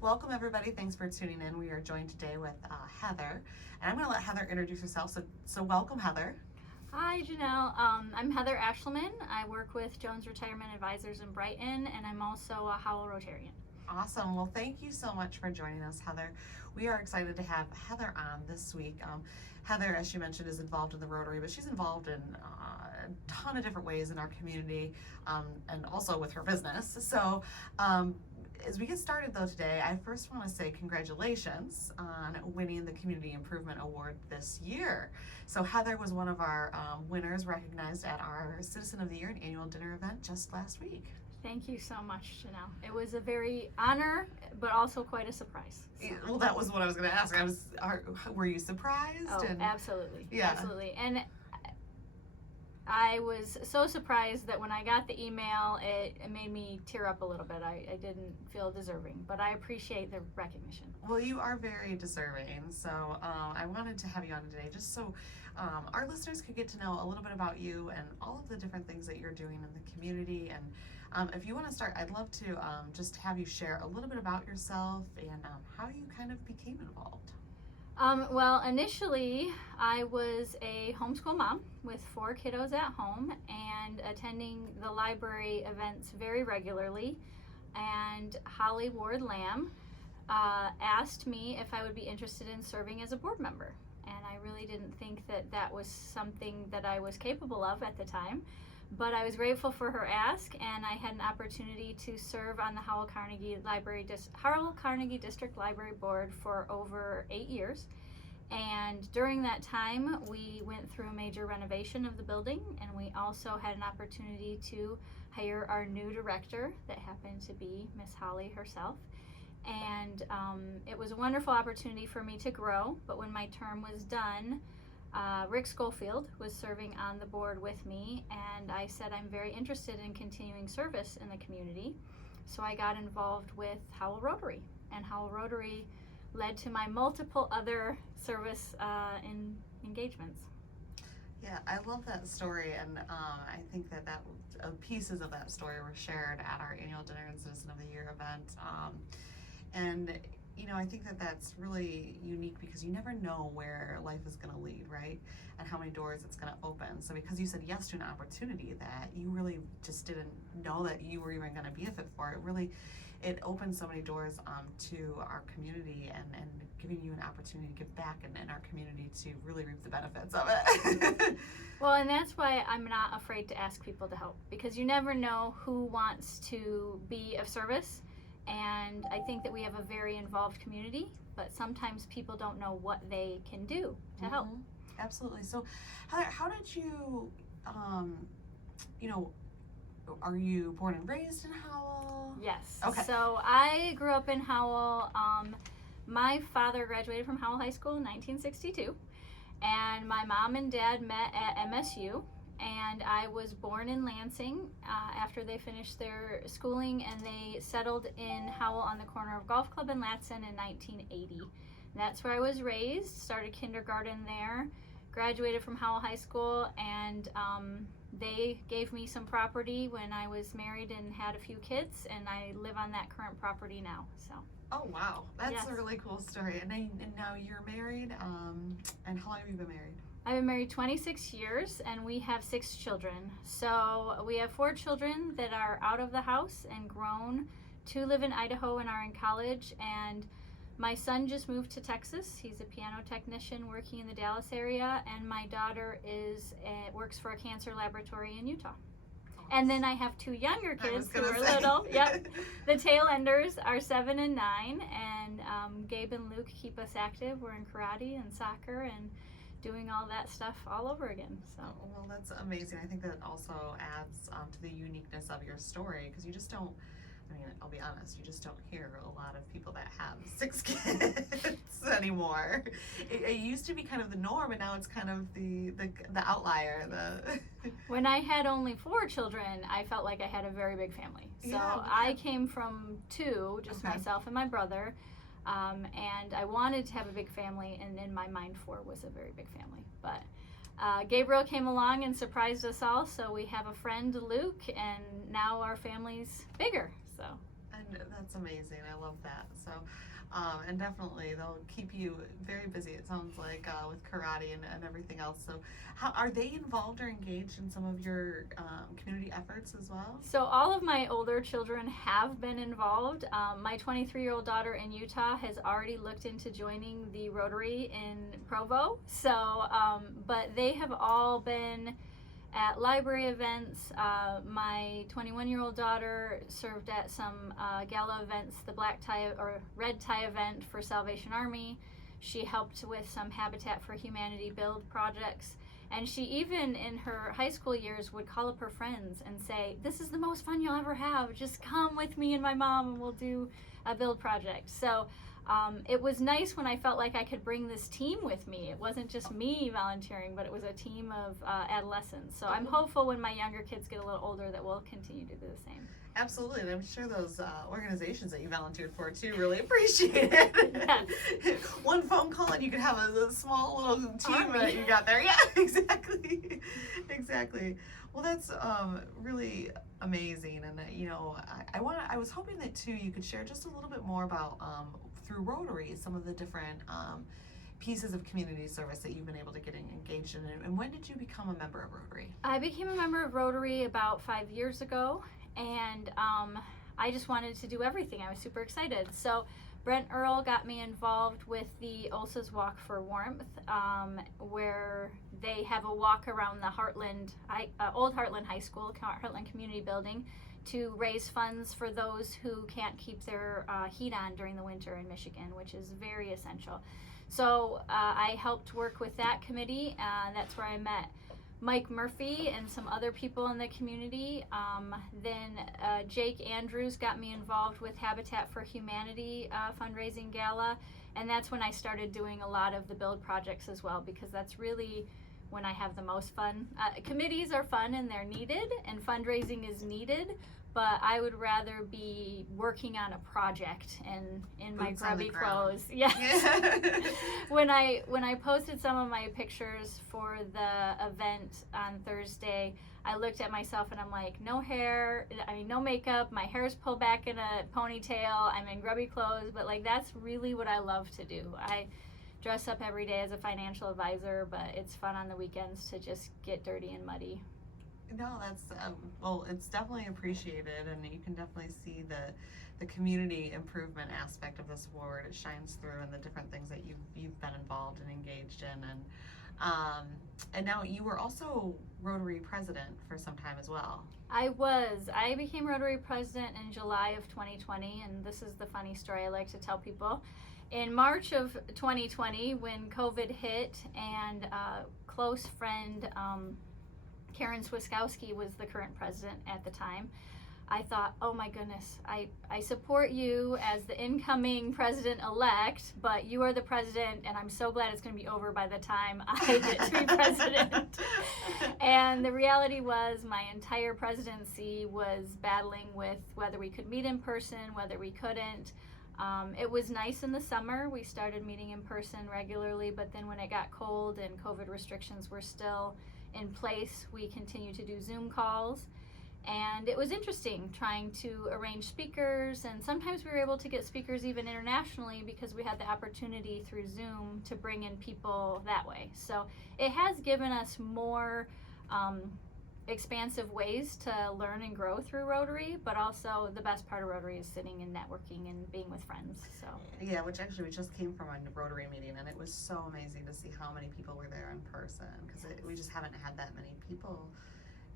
Welcome everybody, thanks for tuning in. We are joined today with Heather, and I'm going to let Heather introduce herself. So welcome, Heather. Hi, Janelle. I'm Heather Aeschliman. I work with Jones Retirement Advisors in Brighton, and I'm also a Howell Rotarian. Awesome. Well, thank you so much for joining us, Heather. We are excited to have Heather on this week. Heather, as she mentioned, is involved in the Rotary, but she's involved in a ton of different ways in our community, and also with her business. So as we get started though today, I first want to say congratulations on winning the Community Improvement Award this year. So Heather was one of our winners recognized at our Citizen of the Year and annual dinner event just last week. Thank you so much, Janelle. It was a very honor, but also quite a surprise. So. Well, that was what I was going to ask. Were you surprised? Oh, absolutely. Yeah. Absolutely. And I was so surprised that when I got the email, it made me tear up a little bit. I didn't feel deserving, but I appreciate the recognition. Well, you are very deserving. So I wanted to have you on today just so our listeners could get to know a little bit about you and all of the different things that you're doing in the community. And if you want to start, I'd love to just have you share a little bit about yourself and how you kind of became involved. Well, initially, I was a homeschool mom with 4 kiddos at home and attending the library events very regularly. And Holly Ward Lamb asked me if I would be interested in serving as a board member. And I really didn't think that that was something that I was capable of at the time. But I was grateful for her ask, and I had an opportunity to serve on the Howell Carnegie District Library Board for over 8 years. And during that time, we went through a major renovation of the building, and we also had an opportunity to hire our new director that happened to be Miss Holly herself. And it was a wonderful opportunity for me to grow, but when my term was done, Rick Schofield was serving on the board with me, and I said I'm very interested in continuing service in the community. So I got involved with Howell Rotary, and Howell Rotary led to my multiple other service engagements. Yeah, I love that story, and I think that pieces of that story were shared at our annual Dinner and Citizen of the Year event. And you know, I think that that's really unique because you never know where life is going to lead, right? And how many doors it's going to open. So because you said yes to an opportunity that you really just didn't know that you were even going to be a fit for, it opened so many doors to our community and giving you an opportunity to give back in our community to really reap the benefits of it. Well, and that's why I'm not afraid to ask people to help, because you never know who wants to be of service. And I think that we have a very involved community, but sometimes people don't know what they can do to help. Absolutely. So how did you, are you born and raised in Howell? Yes. Okay. So I grew up in Howell. My father graduated from Howell High School in 1962, and my mom and dad met at MSU. And I was born in Lansing after they finished their schooling, and they settled in Howell on the corner of Golf Club and Latson in 1980. And that's where I was raised, started kindergarten there, graduated from Howell High School, and they gave me some property when I was married and had a few kids, and I live on that current property now. So. Oh, wow. That's yes. a really cool story. And now you're married, and how long have you been married? I've been married 26 years, and we have 6 children. So we have 4 children that are out of the house and grown. 2 live in Idaho and are in college, and my son just moved to Texas. He's a piano technician working in the Dallas area, and my daughter works for a cancer laboratory in Utah. And then I have 2 younger kids who are little. Yep. The tail enders are 7 and 9, and Gabe and Luke keep us active. We're in karate and soccer and doing all that stuff all over again. So. Well, that's amazing. I think that also adds to the uniqueness of your story, because you just don't, I'll be honest, you just don't hear a lot of people that have 6 kids anymore. It used to be kind of the norm, and now it's kind of the outlier. When I had only 4 children, I felt like I had a very big family. So yeah, I came from 2, just myself and my brother. And I wanted to have a big family, and in my mind 4 was a very big family. But Gabriel came along and surprised us all, so we have a friend, Luke, and now our family's bigger. So. And That's amazing. I love that. So, and definitely they'll keep you very busy, it sounds like, with karate and everything else. So, how are they involved or engaged in some of your community efforts as well? So all of my older children have been involved. My 23-year-old daughter in Utah has already looked into joining the Rotary in Provo. So, but they have all been at library events. My 21-year-old daughter served at some gala events, the black tie or red tie event for Salvation Army. She helped with some Habitat for Humanity build projects. And she even in her high school years would call up her friends and say, "This is the most fun you'll ever have. Just come with me and my mom and we'll do a build project." So it was nice when I felt like I could bring this team with me. It wasn't just me volunteering, but it was a team of adolescents. So I'm hopeful when my younger kids get a little older that we'll continue to do the same. Absolutely, and I'm sure those organizations that you volunteered for too really appreciate it. Yes. One phone call and you could have a small little team Army. that you got there. Yeah, exactly, exactly. Well, that's really amazing, and I was hoping that too you could share just a little bit more about through Rotary some of the different pieces of community service that you've been able to get engaged in, and when did you become a member of Rotary? I became a member of Rotary about 5 years ago, and I just wanted to do everything. I was super excited. So Brent Earl got me involved with the Ulsa's Walk for Warmth, where they have a walk around the old Heartland High School, Heartland Community Building, to raise funds for those who can't keep their heat on during the winter in Michigan, which is very essential. So I helped work with that committee. That's where I met Mike Murphy and some other people in the community. Then Jake Andrews got me involved with Habitat for Humanity fundraising gala, and that's when I started doing a lot of the build projects as well, because that's really when I have the most fun. Committees are fun and they're needed, and fundraising is needed, but I would rather be working on a project and in my grubby clothes. Yeah. When I posted some of my pictures for the event on Thursday, I looked at myself and I'm like, no hair, no makeup, my hair's pulled back in a ponytail, I'm in grubby clothes, but like that's really what I love to do. I dress up every day as a financial advisor, but it's fun on the weekends to just get dirty and muddy. No, that's well, it's definitely appreciated, and you can definitely see the community improvement aspect of this award. It shines through in the different things that you've been involved and engaged in, and now you were also Rotary President for some time as well. I became Rotary President in July of 2020, and this is the funny story I like to tell people. In March of 2020, when COVID hit, and close friend Karen Swiskowski was the current president at the time, I thought, oh my goodness, I support you as the incoming president-elect, but you are the president, and I'm so glad it's going to be over by the time I get to be president. And the reality was my entire presidency was battling with whether we could meet in person, whether we couldn't. It was nice in the summer. We started meeting in person regularly, but then when it got cold and COVID restrictions were still in place, we continued to do Zoom calls. And it was interesting trying to arrange speakers, and sometimes we were able to get speakers even internationally because we had the opportunity through Zoom to bring in people that way. So it has given us more expansive ways to learn and grow through Rotary, but also the best part of Rotary is sitting and networking and being with friends. So yeah, which actually we just came from a Rotary meeting, and it was so amazing to see how many people were there in person, because we just haven't had that many people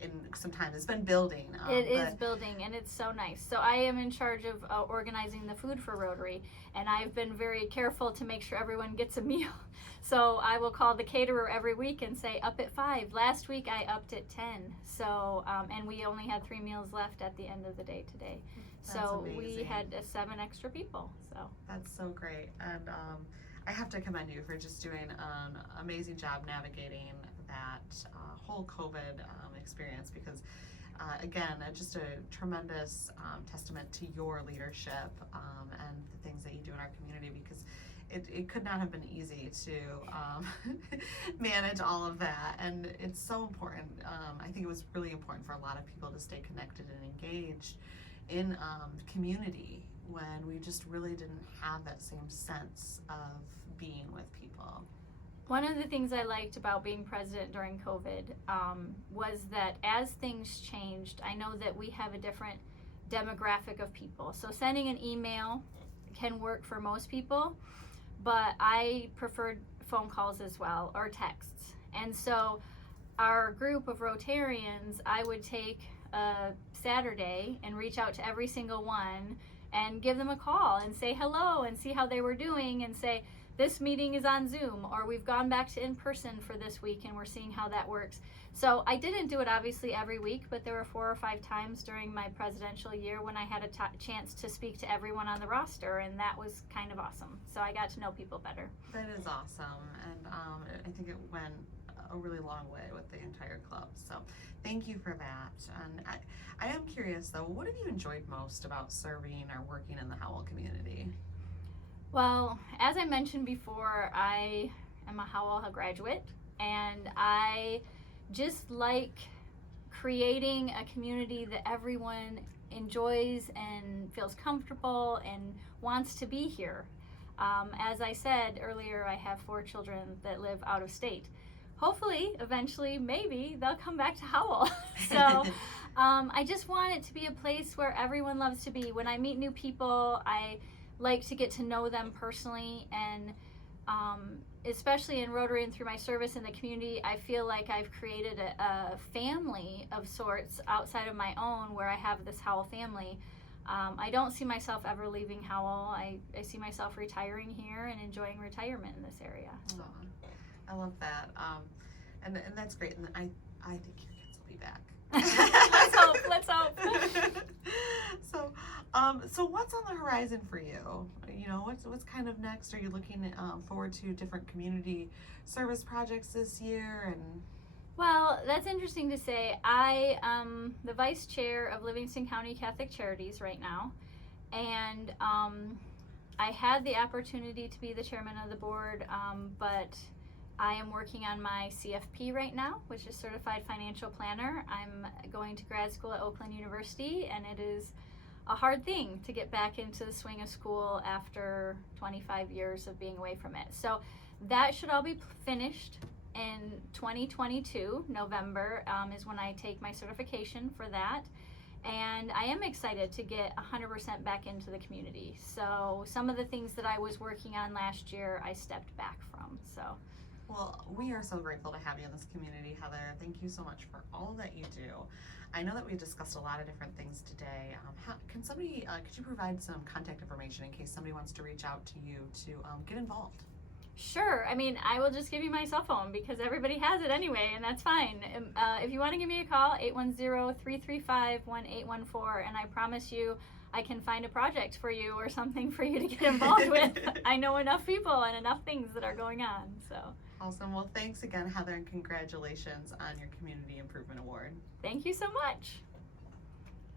in some time. It's been building. It is building, and it's so nice. So I am in charge of organizing the food for Rotary, and I've been very careful to make sure everyone gets a meal. So I will call the caterer every week and say, up at 5. Last week I upped at 10. So, and we only had 3 meals left at the end of the day today. That's so amazing. We had 7 extra people. So that's so great. And I have to commend you for just doing an amazing job navigating that whole COVID experience, because again, just a tremendous testament to your leadership and the things that you do in our community, because it could not have been easy to manage all of that, and it's so important. I think it was really important for a lot of people to stay connected and engaged in community when we just really didn't have that same sense of being with people? One of the things I liked about being president during COVID was that as things changed, I know that we have a different demographic of people. So sending an email can work for most people, but I preferred phone calls as well, or texts. And so our group of Rotarians, I would take a Saturday and reach out to every single one and give them a call and say hello and see how they were doing, and say, this meeting is on Zoom, or we've gone back to in person for this week and we're seeing how that works. So I didn't do it obviously every week, but there were 4 or 5 times during my presidential year when I had a chance to speak to everyone on the roster, and that was kind of awesome. So I got to know people better. That is awesome, and I think it went a really long way with the entire club. So thank you for that. And I am curious though, what have you enjoyed most about serving or working in the Howell community? Well, as I mentioned before, I am a Howell graduate, and I just like creating a community that everyone enjoys and feels comfortable and wants to be here. As I said earlier, I have 4 children that live out of state. Hopefully, eventually, maybe they'll come back to Howell. So I just want it to be a place where everyone loves to be. When I meet new people, I like to get to know them personally, and especially in Rotary and through my service in the community, I feel like I've created a family of sorts outside of my own, where I have this Howell family. I don't see myself ever leaving Howell. I see myself retiring here and enjoying retirement in this area. So. I love that, and that's great, and I think your kids will be back. Let's hope. So what's on the horizon for you? You know, what's kind of next? Are you looking forward to different community service projects this year? And well, that's interesting to say. I am the vice chair of Livingston County Catholic Charities right now, and I had the opportunity to be the chairman of the board, but I am working on my CFP right now, which is Certified Financial Planner. I'm going to grad school at Oakland University, and it is a hard thing to get back into the swing of school after 25 years of being away from it. So that should all be finished in 2022. November is when I take my certification for that. And I am excited to get 100% back into the community. So some of the things that I was working on last year, I stepped back from. So. Well, we are so grateful to have you in this community, Heather. Thank you so much for all that you do. I know that we discussed a lot of different things today. Could you provide some contact information in case somebody wants to reach out to you to get involved? Sure. I mean, I will just give you my cell phone because everybody has it anyway, and that's fine. If you want to give me a call, 810-335-1814, and I promise you I can find a project for you or something for you to get involved with. I know enough people and enough things that are going on. So. Awesome. Well, thanks again, Heather, and congratulations on your Community Improvement Award. Thank you so much.